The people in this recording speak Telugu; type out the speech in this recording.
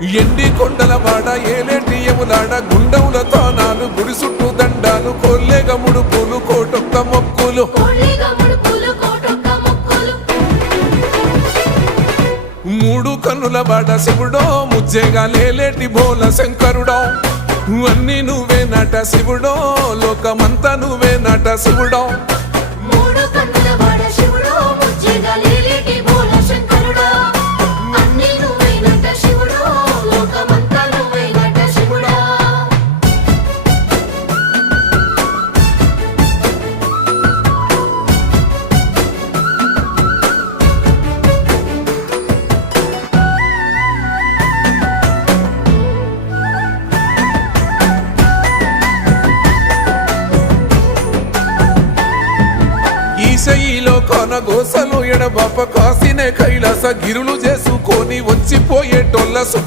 ఎండి కొండల వాడ ఏలేటి యములాడ గుండముల తానాలు గుడి చుట్టూ దండాలు కొల్లేగ ముడుపులు కోటొక్క మొక్కులు మూడు కన్నుల వాడ శివుడో ముజ్జేగా లేలేటి బోల శంకరుడో అన్ని నువ్వే నట శివుడో లోకమంతా నువ్వే నట శివుడో ఈశయిలో కొనగోసలు ఎడబాప కాసినే కైలాస గిరులు చేసుకొని వచ్చిపోయేటోళ్ళ